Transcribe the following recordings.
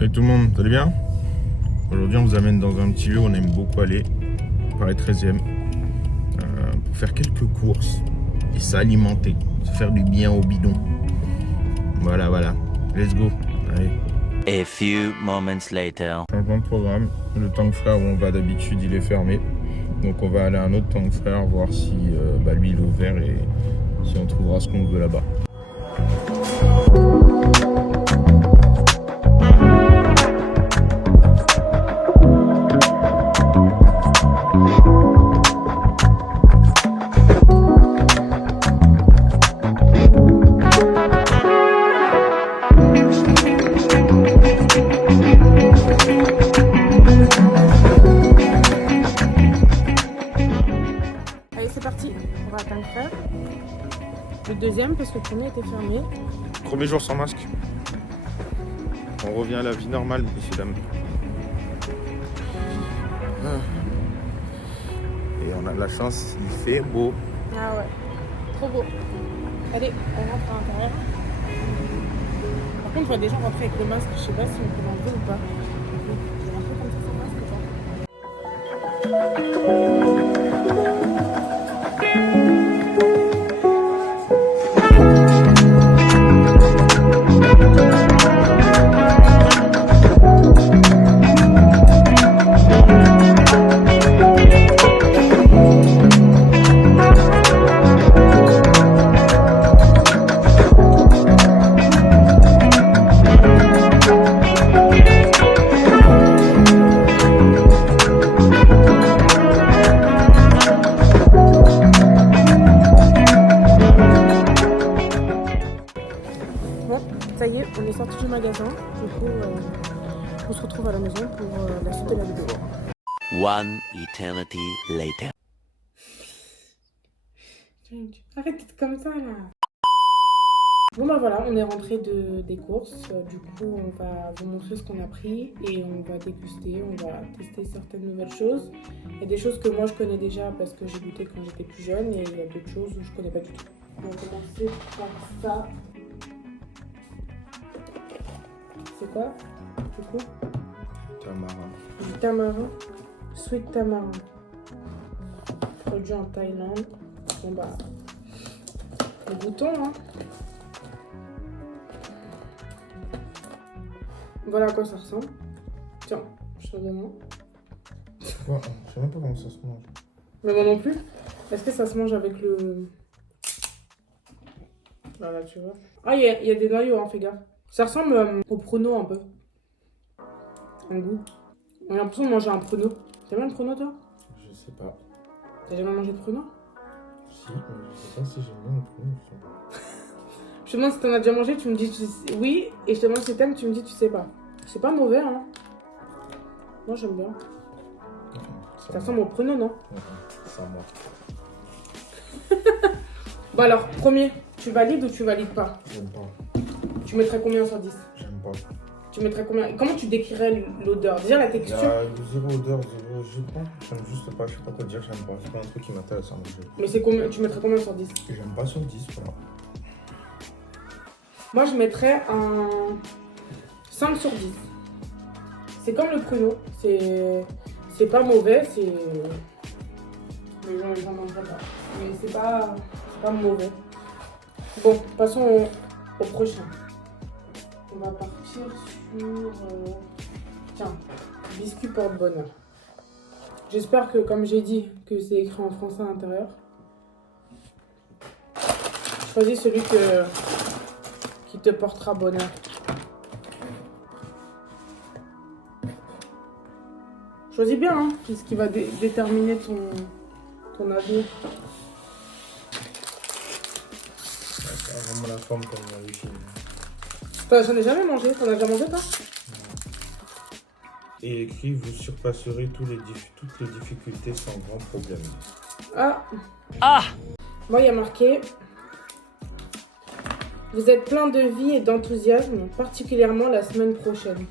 Salut tout le monde, vous allez bien? Aujourd'hui on vous amène dans un petit lieu où on aime beaucoup aller, Paris 13e, pour faire quelques courses et s'alimenter, se faire du bien au bidon. Voilà, let's go, allez. A few moments later. Changement de programme, le Tank Frère où on va d'habitude il est fermé. Donc on va aller à un autre Tank Frère voir si lui il est ouvert et si on trouvera ce qu'on veut là-bas. On va à Tank Frère. Le deuxième parce que le premier était fermé. Premier jour sans masque. On revient à la vie normale, messieurs dames. Et on a de la chance, il fait beau. Ah ouais, trop beau. Allez, on rentre à l'intérieur. Par contre, je vois des gens rentrer avec le masque. Je sais pas si on peut l'enlever ou pas. Je vais rentrer comme ça sans masque, ça y est, on est sorti du magasin. Du coup, on se retrouve à la maison pour la suite de la vidéo. One eternity later. Arrête d'être comme ça là. Bon bah voilà, on est rentré des courses. Du coup, on va vous montrer ce qu'on a pris et on va déguster, on va tester certaines nouvelles choses. Il y a des choses que moi je connais déjà parce que j'ai goûté quand j'étais plus jeune et il y a d'autres choses où je connais pas du tout. On va commencer par ça. C'est quoi du coup? Tamarin. Du tamarin. Sweet tamarin. Produit en Thaïlande. Bon bah, goûtons hein. Voilà à quoi ça ressemble. Tiens, je te demande. Ouais, je sais même pas comment ça se mange. Mais moi non plus. Est-ce que ça se mange avec le... Voilà, tu vois. Ah, il y a des noyaux, hein, fais gaffe. Ça ressemble au pruneau un peu. En goût. On a l'impression de manger un pruneau. T'aimes bien le pruneau, toi? Je sais pas. T'as jamais mangé de pruneau? Si, mais je sais pas si j'aime bien le pruneau. Je te demande si t'en as déjà mangé, tu me dis oui. Et je te demande si t'aimes, tu me dis tu sais pas. C'est pas mauvais, hein. Moi, j'aime bien. Ça ressemble au pruneau, non? Ça moi. Bon alors, premier, tu valides ou tu valides pas? J'aime pas. Tu mettrais combien sur 10? J'aime pas. Tu mettrais combien? Comment tu décrirais l'odeur? Déjà la texture? Zéro odeur, zéro. Je sais pas. J'aime juste pas. Je sais pas quoi dire. J'aime pas. C'est pas un truc qui m'intéresse à manger. Mais c'est combien? Tu mettrais combien sur 10? J'aime pas sur 10, voilà. Moi, je mettrais un 5 sur 10. C'est comme le pruneau. C'est pas mauvais, c'est... Les gens, ils en mangeraient pas. Mais c'est pas mauvais. Bon, passons au prochain. On va partir sur... Tiens, biscuit porte-bonheur. J'espère que, comme j'ai dit, que c'est écrit en français à l'intérieur. Choisis celui qui te portera bonheur. Choisis bien, hein, ce qui va déterminer ton avenir. Ça a vraiment la forme comme on avait fait. J'en ai jamais mangé. T'en as déjà mangé, toi? Et écrit, vous surpasserez toutes les difficultés sans grand problème. Ah. Moi, il y a marqué... Vous êtes plein de vie et d'enthousiasme, particulièrement la semaine prochaine.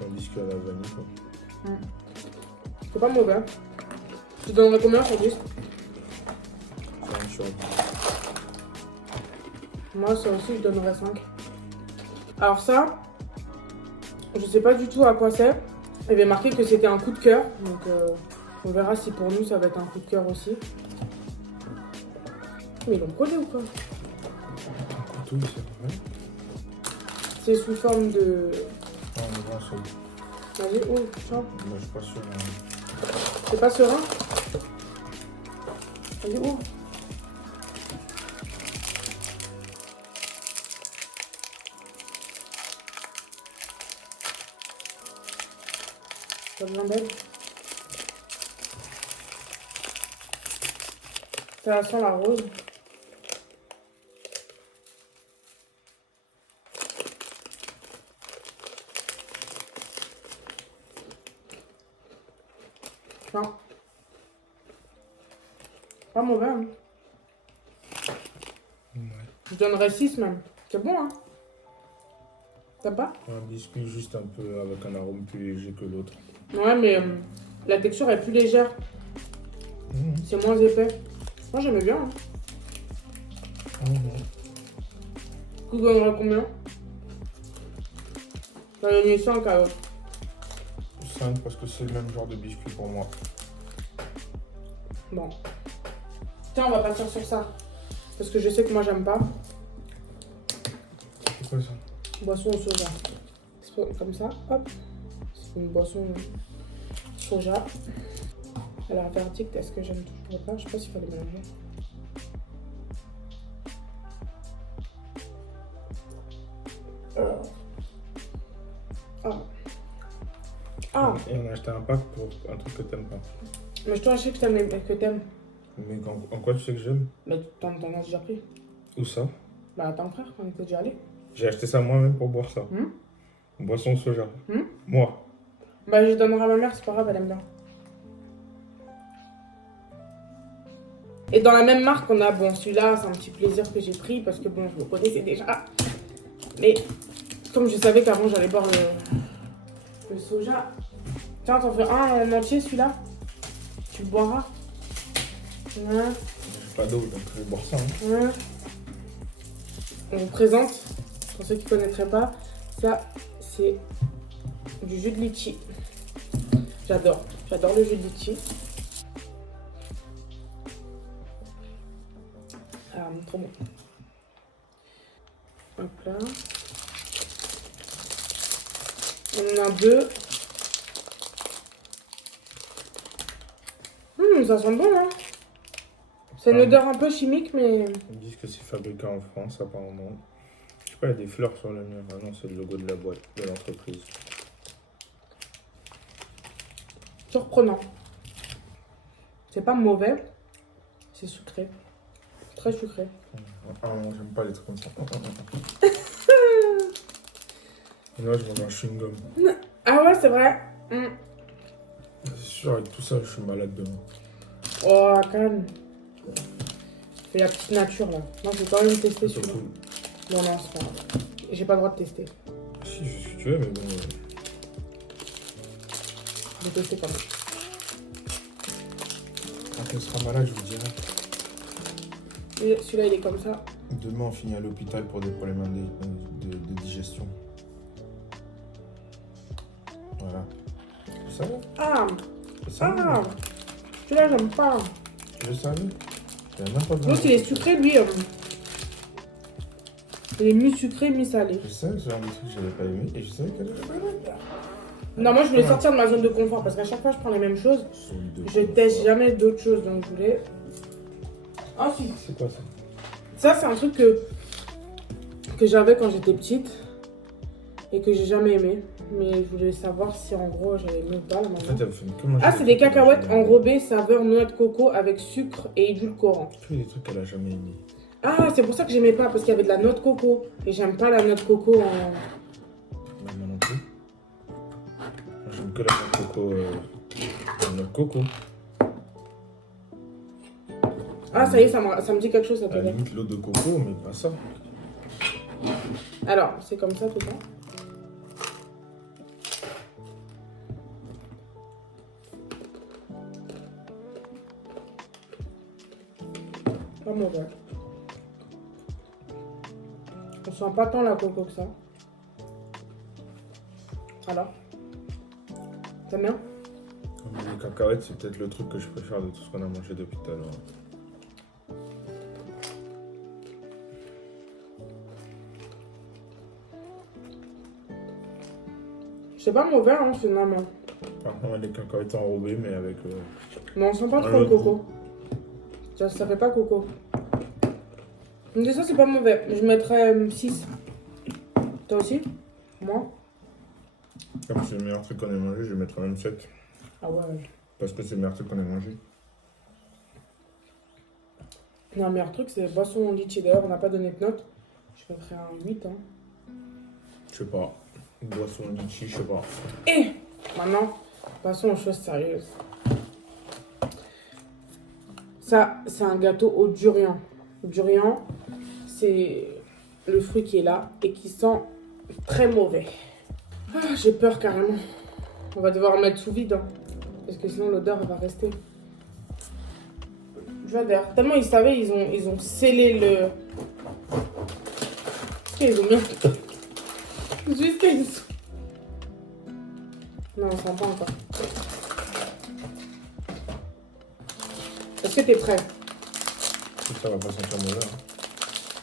Un biscuit à la vanille, quoi. C'est pas mauvais. Tu donnerais combien sur 10? sur 10. Moi, ça aussi, je donnerais 5. Alors ça, je sais pas du tout à quoi c'est. Il y avait marqué que c'était un coup de cœur. Donc on verra si pour nous ça va être un coup de cœur aussi. Mais ils l'ont collé ou quoi? Un couteau, c'est vrai. C'est sous forme de... Ah, on va ça. Vas-y, ouvre, tiens. Moi, je suis pas sûr. C'est pas serein? Vas-y, ouvre. Ça besoin d'aide. Ça sent la rose. Enfin, pas mauvais, hein. Ouais. Je donnerais 6 même. C'est bon, hein. T'aimes pas? Un biscuit juste un peu avec un arôme plus léger que l'autre. Ouais, mais la texture est plus légère. C'est moins épais. Moi, j'aimais bien. Hein. Tu donnerais combien? J'en ai mis 5 alors. 5 parce que c'est le même genre de biscuit pour moi. Bon. Tiens, on va partir sur ça. Parce que je sais que moi, j'aime pas. C'est quoi ça? Boisson au soja. C'est comme ça, hop. C'est une boisson soja. Alors, verdict, est-ce que j'aime toujours pas? Je sais pas s'il fallait mélanger. Ah. Et on a acheté un pack pour un truc que t'aimes pas. Mais je t'en achète que t'aimes. Mais en quoi tu sais que j'aime? Mais t'en as déjà pris. Où ça? Bah, ton frère, on était déjà allé. J'ai acheté ça moi-même pour boire ça. Une boisson au soja. Moi. Bah, je donnerai à ma mère, c'est pas grave, elle aime bien. Et dans la même marque, on a, bon, celui-là, c'est un petit plaisir que j'ai pris parce que, bon, je le connaissais déjà. Mais, comme je savais qu'avant, j'allais boire le soja. Tiens, t'en fais un en entier, celui-là. Tu le boiras. Ouais. J'ai pas d'eau, donc je vais boire ça. Hein. Ouais. On vous présente, pour ceux qui ne connaîtraient pas, ça, c'est du jus de litchi. J'adore le jus de litchi. Ah, trop bon. Hop là. On en a 2. Ça sent bon, hein. C'est une odeur un peu chimique, mais... Ils disent que c'est fabriqué en France, apparemment. Je sais pas, il y a des fleurs sur le mur. Ah non, c'est le logo de la boîte, de l'entreprise. Surprenant. C'est pas mauvais. C'est sucré. Très sucré. Ah non, j'aime pas les trucs comme ça. Là, je mange un chewing-gum. Ah ouais, c'est vrai. C'est sûr, avec tout ça, je suis malade demain. Oh, calme. C'est la petite nature, là. Moi, je vais quand même tester celui-là. Non, non, c'est pas grave. J'ai pas le droit de tester. Si, je suis tué, mais bon... Je vais tester quand même. Quand on sera malade, je vous dirai. Et celui-là, il est comme ça. Demain, on finit à l'hôpital pour des problèmes de digestion. Voilà. Tu savais? Ah, Je savais. ah. Celui-là, j'aime pas. Je savais. Il y a même pas besoin. L'autre, il est sucré, lui. Il est mi-sucré, mi-salé. Je savais que ce genre de truc, j'avais pas aimé. Et je savais qu'elle avait pas aimé. Non, moi, je voulais sortir de ma zone de confort parce qu'à chaque fois, je prends les mêmes choses. Je teste jamais d'autres choses, donc je voulais... Ah, si. C'est quoi ça? Ça, c'est un truc que j'avais quand j'étais petite et que j'ai jamais aimé. Mais je voulais savoir si en gros j'avais aimé ou pas là En fait, maintenant. elle fait que manger Ah, des c'est des trucs qu'elle a cacahuètes jamais aimé. enrobées saveur noix de coco avec sucre et édulcorant. Que des trucs qu'elle a jamais aimé. Ah, c'est pour ça que j'aimais pas parce qu'il y avait de la noix de coco. Et j'aime pas la noix de coco en. Moi non plus. Moi, j'aime que la noix de coco. La noix de coco. Ah, ça y est, ça me dit quelque chose ça À te la dit. limite l'eau de coco, mais pas ça. Alors, c'est comme ça tout ça. Pas mauvais. On sent pas tant la coco que ça. Alors, t'aimes bien? Les cacahuètes, c'est peut-être le truc que je préfère de tout ce qu'on a mangé depuis tout à l'heure. C'est pas mauvais, hein, finalement. Par contre, les cacahuètes enrobées, mais avec... Non, on sent pas trop le coco. Ça fait pas coco. Donc ça, c'est pas mauvais. Je mettrais 6. Toi aussi? Moi? Comme c'est le meilleur truc qu'on ait mangé, je vais mettre même 7. Ah ouais. Parce que c'est le meilleur truc qu'on ait mangé. Non, le meilleur truc, c'est boisson litchi. D'ailleurs, on n'a pas donné de note. Je mettrais un 8. Hein. Je sais pas. Boisson litchi, je sais pas. Et maintenant, passons aux choses sérieuses. Ça, c'est un gâteau au durian. Durian, c'est le fruit qui est là et qui sent très mauvais. Ah, j'ai peur carrément. On va devoir mettre sous vide. Hein, parce que sinon, l'odeur va rester. J'adore. Tellement ils savaient, ils ont scellé le... Ils ont bien... Jusqu'à une... Non, on sent pas encore. Est-ce que t'es prêt? Ça va pas sentir mauvais. Hein.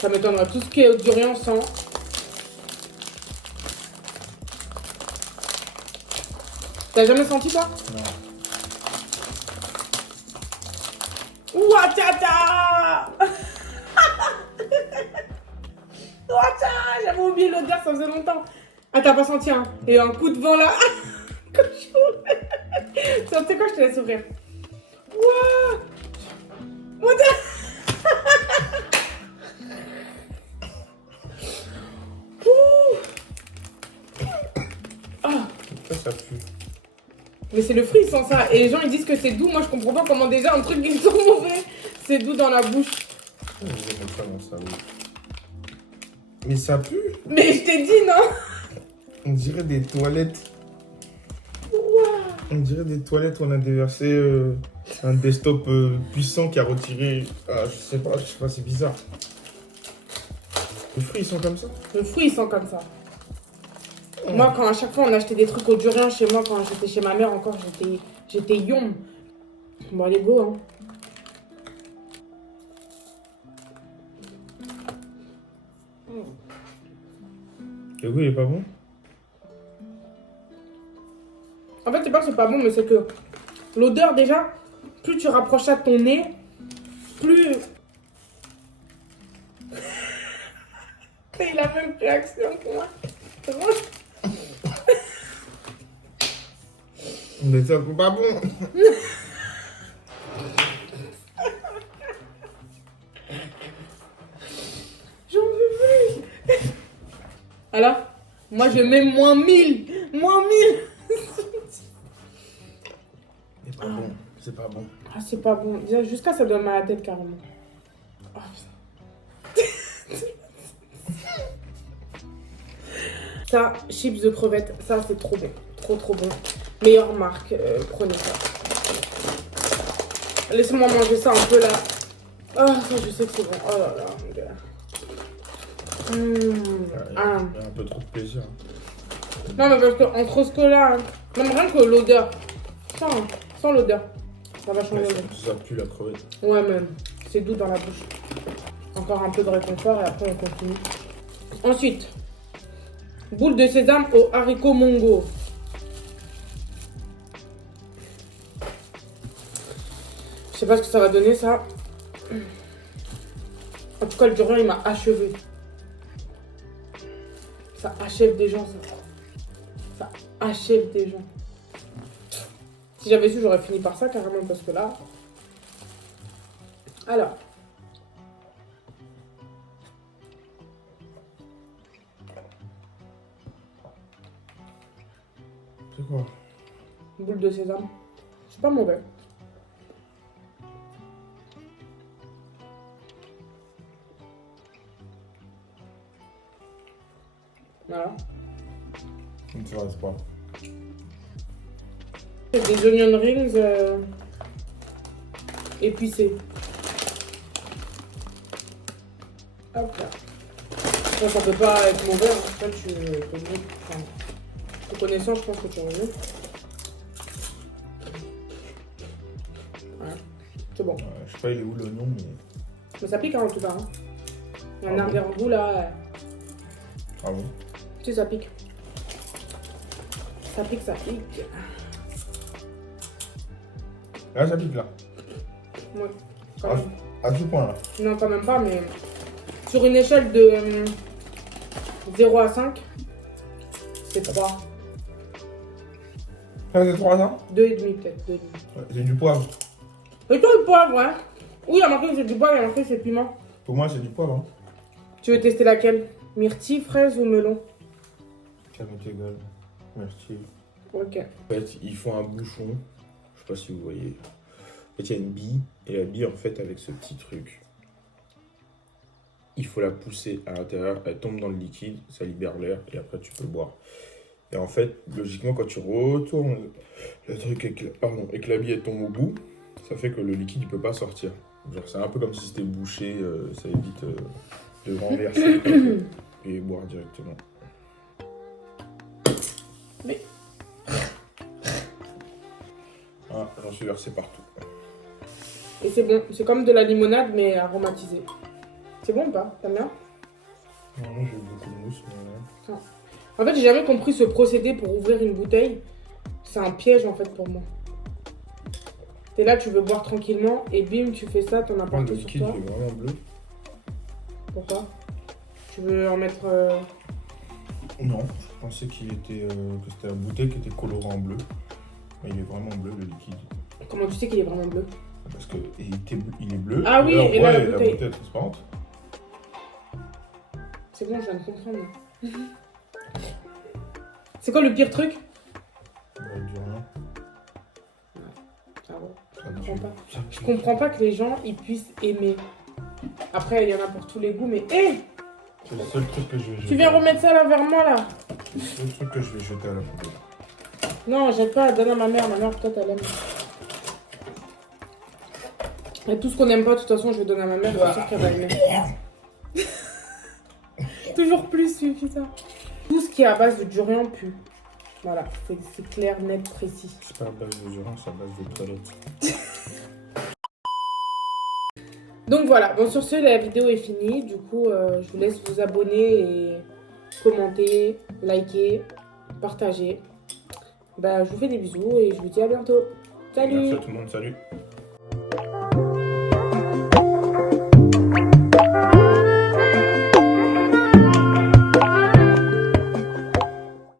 Ça m'étonnerait. Tout ce qui est au durian sent. T'as jamais senti ça? Non. Ouatata. Ouata. J'avais oublié l'odeur, ça faisait longtemps. Ah, t'as pas senti, hein? Il y a eu un coup de vent là. Tiens, tu sais quoi, je te laisse ouvrir. Ouah. Ouata. Ça pue. Mais c'est le fruit sans ça. Et les gens ils disent que c'est doux. Moi je comprends pas comment déjà un truc qui sent mauvais, c'est doux dans la bouche. Mais ça pue. Mais je t'ai dit non. On dirait des toilettes. Wow. On dirait des toilettes où on a déversé un desktop puissant qui a retiré... Ah, je sais pas, c'est bizarre. Les fruits ils sont comme ça. Le fruit il sent comme ça. Moi, quand à chaque fois on achetait des trucs au durian chez moi, quand j'étais chez ma mère encore, j'étais yom. Bon, allez, go, hein. Le goût il est pas bon? En fait, c'est pas que c'est pas bon, mais c'est que l'odeur, déjà, plus tu rapproches ça de ton nez, plus... Il a la même réaction que moi. C'est bon? Mais ça goûte pas bon. J'en veux plus. Alors, moi je mets moins 1000. Moins 1000. C'est pas bon. C'est pas bon. Ah, c'est pas bon. Déjà, jusqu'à ça donne mal à la tête carrément. Oh, ça, chips de crevettes, ça c'est trop bon. Trop bon. Meilleure marque, prenez ça. Laissez-moi manger ça un peu là. Oh, ça je sais que c'est bon. Oh là là, mon gars. Il y a un peu trop de plaisir. Non, mais parce que entre ce que là, hein, même rien que l'odeur. Sans l'odeur. Ça va changer. Ça pue la crevette. Ouais, même. C'est doux dans la bouche. Encore un peu de réconfort et après on continue. Ensuite, boule de sésame aux haricots mongo. Je sais pas ce que ça va donner ça. En tout cas, le durian il m'a achevé. Ça achève des gens, ça. Ça achève des gens. Si j'avais su, j'aurais fini par ça carrément parce que là. Alors. C'est quoi? Boule de sésame. C'est pas mauvais. Voilà. Ça ne s'arrête pas. C'est des onion rings épicés. Hop là. Ça peut pas être mauvais. En fait, tu peux le mettre. Enfin, Te connaissant, je pense que tu aurais vu. Voilà. C'est bon. Je sais pas, il est où l'oignon, mais. Mais ça pique hein, en tout cas. Hein. Il y a un Ah bon arrière-goût là. Ah bon? Tu sais, ça pique. Ça pique, ça pique. Là, ça pique là. Ouais. Quand même. À ce point là. Non, quand même pas, mais sur une échelle de 0 à 5, c'est 3. Ça, c'est 3 ans? 2,5 peut-être. 2,5. Ouais, c'est du poivre. Et toi, le poivre, hein? Oui, il y a marqué que c'est du poivre, il y a marqué que c'est piment. Pour moi, c'est du poivre. Hein. Tu veux tester laquelle? Myrtille, fraise ou melon? Ça m'est égal. Merci. Ok. En fait, ils font un bouchon. Je sais pas si vous voyez. En fait, il y a une bille. Et la bille, en fait, avec ce petit truc, il faut la pousser à l'intérieur. Elle tombe dans le liquide, ça libère l'air et après, tu peux boire. Et en fait, logiquement, quand tu retournes le truc et que la bille elle tombe au bout, ça fait que le liquide il peut pas sortir. Genre, c'est un peu comme si c'était bouché, ça évite de renverser et boire directement. Mais... Ah, j'en suis versé partout. Et c'est bon, c'est comme de la limonade mais aromatisée. C'est bon ou pas? T'aimes bien? Non, j'ai beaucoup de mousse, mais... En fait, j'ai jamais compris ce procédé pour ouvrir une bouteille. C'est un piège en fait pour moi. T'es là, tu veux boire tranquillement et bim, tu fais ça, t'en as Le partout sur liquide toi. il est vraiment bleu. Pourquoi? Tu veux en mettre... Non, je pensais qu'il était, que c'était la bouteille qui était colorée en bleu. Mais il est vraiment bleu, le liquide. Comment tu sais qu'il est vraiment bleu? Parce qu'il il est bleu. Ah oui, et là, la bouteille. est transparente. C'est bon, je viens de comprendre. C'est quoi le pire truc? Ouais, du rien. Ah bon, Ça je comprends pue. pas. Ça Je pue. comprends pas que les gens ils puissent aimer. Après, il y en a pour tous les goûts, mais hé! C'est le seul truc que je vais jeter. Tu viens remettre ça là vers moi là? C'est le seul truc que je vais jeter à la poubelle. Non, jette pas, donne à ma mère peut-être elle aime. Et tout ce qu'on n'aime pas, de toute façon, je vais donner à ma mère, c'est sûr qu'elle va aimer. Toujours plus, oui, putain. Tout ce qui est à base de durian pue. Voilà, c'est clair, net, précis. C'est pas à base de durian, c'est à base de toilette. Donc voilà, bon sur ce, la vidéo est finie. Du coup, je vous laisse vous abonner et commenter, liker, partager. Bah, je vous fais des bisous et je vous dis à bientôt. Salut! Merci à tout le monde, salut!